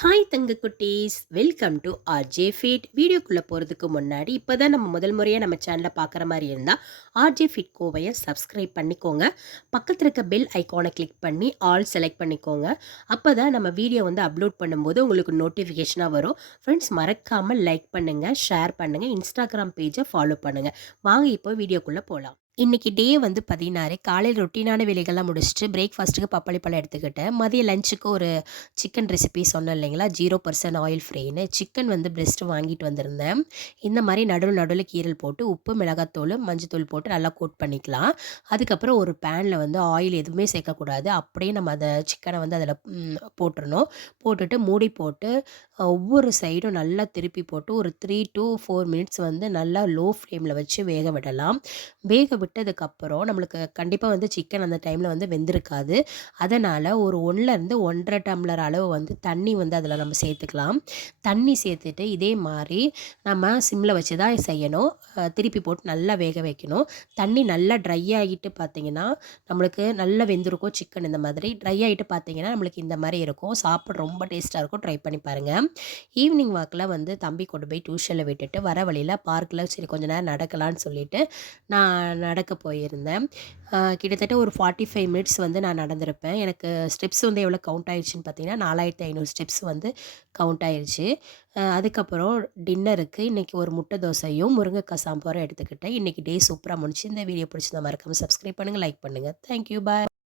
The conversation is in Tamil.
ஹாய் தங்க குட்டீஸ், வெல்கம் டு ஆர்ஜே ஃபீட். வீடியோக்குள்ளே போகிறதுக்கு முன்னாடி இப்போ தான் நம்ம முதல் முறையாக நம்ம சேனலில் பார்க்குற மாதிரி இருந்தால் ஆர்ஜே ஃபீட் கோவையை சப்ஸ்கிரைப் பண்ணிக்கோங்க. பக்கத்தில் இருக்க பெல் ஐக்கானை கிளிக் பண்ணி ஆல் செலக்ட் பண்ணிக்கோங்க. அப்போ தான் நம்ம வீடியோ வந்து அப்லோட் பண்ணும்போது உங்களுக்கு நோட்டிஃபிகேஷனாக வரும். ஃப்ரெண்ட்ஸ், மறக்காமல் லைக் பண்ணுங்கள், ஷேர் பண்ணுங்கள், இன்ஸ்டாகிராம் பேஜை ஃபாலோ பண்ணுங்கள். வாங்க இப்போ வீடியோக்குள்ளே போகலாம். இன்னைக்கு டே வந்து 16. காலையில் ரொட்டீனான வேலைகள்லாம் முடிச்சுட்டு பிரேக்ஃபாஸ்ட்டுக்கு பப்பாளி பழம் எடுத்துக்கிட்டேன். மதிய லஞ்சுக்கு ஒரு சிக்கன் ரெசிபி சொன்னேன் இல்லைங்களா, 0% ஆயில் ஃப்ரீன்னு. சிக்கன் வந்து பிரெஸ்ட்டு வாங்கிட்டு வந்திருந்தேன். இந்த மாதிரி நடுவில் கீரல் போட்டு உப்பு, மிளகாத்தூள், மஞ்சத்தூள் போட்டு நல்லா கோட் பண்ணிக்கலாம். அதுக்கப்புறம் ஒரு பேனில் வந்து ஆயில் எதுவுமே சேர்க்கக்கூடாது. அப்படியே நம்ம அதை சிக்கனை வந்து அதில் போட்டுறணும். போட்டுட்டு மூடி போட்டு ஒவ்வொரு சைடும் நல்லா திருப்பி போட்டு ஒரு 3 to 4 மினிட்ஸ் வந்து நல்லா லோ ஃப்ளேமில் வச்சு வேக விடலாம். வேக விட்டதுக்கப்புறம் நம்மளுக்கு கண்டிப்பாக வந்து சிக்கன் அந்த டைமில் வந்து வெந்திருக்காது. அதனால் ஒரு 1லேருந்து 1½ டம்ளர் அளவு வந்து தண்ணி வந்து அதில் நம்ம சேர்த்துக்கலாம். தண்ணி சேர்த்துட்டு இதே மாதிரி நம்ம சிம்மில் வச்சு தான் செய்யணும். திருப்பி போட்டு நல்லா வேக வைக்கணும். தண்ணி நல்லா ட்ரை ஆகிட்டு பார்த்திங்கன்னா நம்மளுக்கு நல்லா வெந்திருக்கும். சிக்கன் இந்த மாதிரி ட்ரை ஆகிட்டு பார்த்திங்கன்னா நம்மளுக்கு இந்த மாதிரி இருக்கும். சாப்பிட ரொம்ப டேஸ்ட்டாக இருக்கும். ட்ரை பண்ணி பாருங்கள். ஈவினிங் வாக்கில் வந்து தம்பி கொண்டு போய் டியூஷனில் விட்டுட்டு வர வழியில் பார்க்கில் சரி கொஞ்சம் நேரம் நடக்கலான்னு சொல்லிட்டு நான் நடக்க போயிருந்தேன். கிட்டத்தட்ட ஒரு 45 மினிட்ஸ் வந்து நான் நடந்திருப்பேன். எனக்கு ஸ்டெப்ஸ் வந்து எவ்வளோ கவுண்ட் ஆயிடுச்சுன்னு பார்த்தீங்கன்னா 4500 ஸ்டெப்ஸ் வந்து கவுண்ட் ஆயிடுச்சு. அதுக்கப்புறம் டின்னருக்கு இன்றைக்கி ஒரு முட்டை தோசையும் முருங்கைக்காய் சாம்பாரும் எடுத்துக்கிட்டேன். இன்றைக்கி டே சூப்பராக முடிச்சு. இந்த வீடியோ பிடிச்சிருந்தா மறக்காமல் சப்ஸ்கிரைப் பண்ணுங்கள், லைக் பண்ணுங்கள். தேங்க்யூ, பாய்.